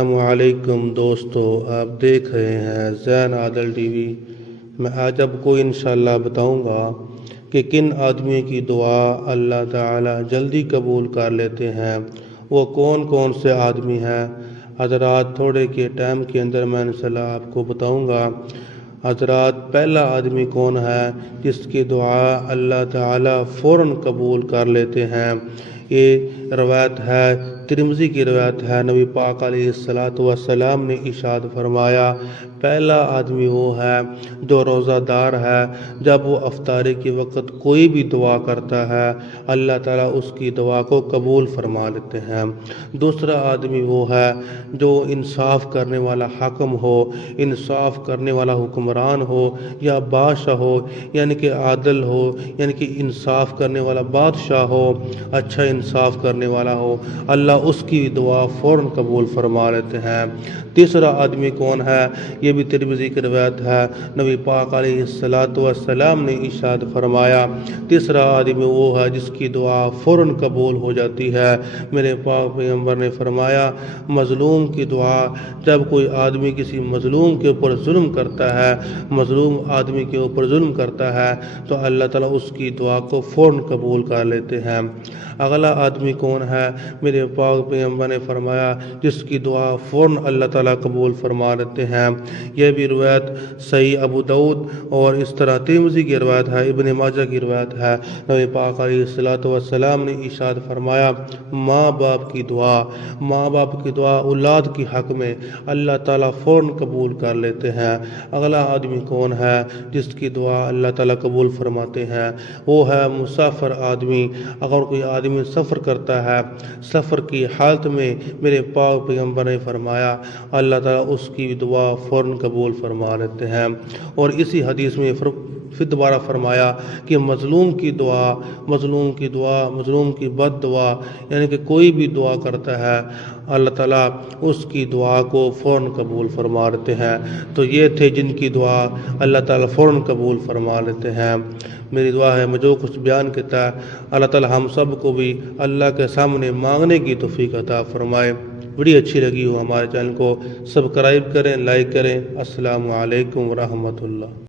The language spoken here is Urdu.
السلام علیکم دوستو، آپ دیکھ رہے ہیں زین عادل ٹی وی۔ میں آج آپ کو انشاءاللہ بتاؤں گا کہ کن آدمیوں کی دعا اللہ تعالی جلدی قبول کر لیتے ہیں۔ وہ کون کون سے آدمی ہیں؟ حضرات تھوڑے کے ٹائم کے اندر میں انشاءاللہ آپ کو بتاؤں گا۔ حضرات پہلا آدمی کون ہے جس کی دعا اللہ تعالی فوراً قبول کر لیتے ہیں؟ یہ روایت ہے، ترمذی کی روایت ہے۔ نبی پاک علیہ السلام نے ارشاد فرمایا، پہلا آدمی وہ ہے جو روزہ دار ہے، جب وہ افطاری کے وقت کوئی بھی دعا کرتا ہے اللہ تعالیٰ اس کی دعا کو قبول فرما لیتے ہیں۔ دوسرا آدمی وہ ہے جو انصاف کرنے والا حاکم ہو، انصاف کرنے والا حکمران ہو یا بادشاہ ہو، یعنی کہ عادل ہو، یعنی کہ انصاف کرنے والا بادشاہ ہو، اچھا انصاف کرنے والا ہو، اللہ اس کی دعا فوراً قبول فرما لیتے ہیں۔ تیسرا آدمی کون ہے؟ یہ بھی ترمذی کی روایت ہے۔ نبی پاک علیہ السلام نے ارشاد فرمایا، تیسرا آدمی وہ ہے جس کی دعا فوراً قبول ہو جاتی ہے۔ میرے پاک پیغمبر نے فرمایا، مظلوم کی دعا، جب کوئی آدمی کسی مظلوم کے اوپر ظلم کرتا ہے، مظلوم آدمی کے اوپر ظلم کرتا ہے تو اللہ تعالیٰ اس کی دعا کو فوراً قبول کر لیتے ہیں۔ اگلا آدمی کون ہے؟ میرے پاک پیغمبر نے فرمایا، جس کی دعا فوراً اللہ تعالیٰ قبول فرما لیتے ہیں۔ یہ بھی روایت صحیح ابو داؤد اور اس طرح ترمذی کی روایت ہے، ابن ماجہ کی روایت ہے۔ نبی پاک علیہ السلام نے ارشاد فرمایا، ماں باپ کی دعا اولاد کی حق میں اللہ تعالیٰ فوراً قبول کر لیتے ہیں۔ اگلا آدمی کون ہے جس کی دعا اللہ تعالیٰ قبول فرماتے ہیں؟ وہ ہے مسافر آدمی۔ اگر کوئی آدمی سفر کرتا ہے، سفر کی حالت میں میرے پاک پیغمبر نے فرمایا اللہ تعالیٰ اس کی دعا فوراً قبول فرما لیتے ہیں۔ اور اسی حدیث میں پھر دوبارہ فرمایا کہ مظلوم کی بد دعا، یعنی کہ کوئی بھی دعا کرتا ہے اللہ تعالیٰ اس کی دعا کو فوراً قبول فرما لیتے ہیں۔ تو یہ تھے جن کی دعا اللہ تعالیٰ فوراً قبول فرما لیتے ہیں۔ میری دعا ہے میں جو کچھ بیان کیا ہے اللہ تعالیٰ ہم سب کو بھی اللہ کے سامنے مانگنے کی توفیق عطا فرمائے۔ ویڈیو اچھی لگی ہو ہمارے چینل کو سبسکرائب کریں، لائک کریں۔ السلام علیکم ورحمۃ اللہ۔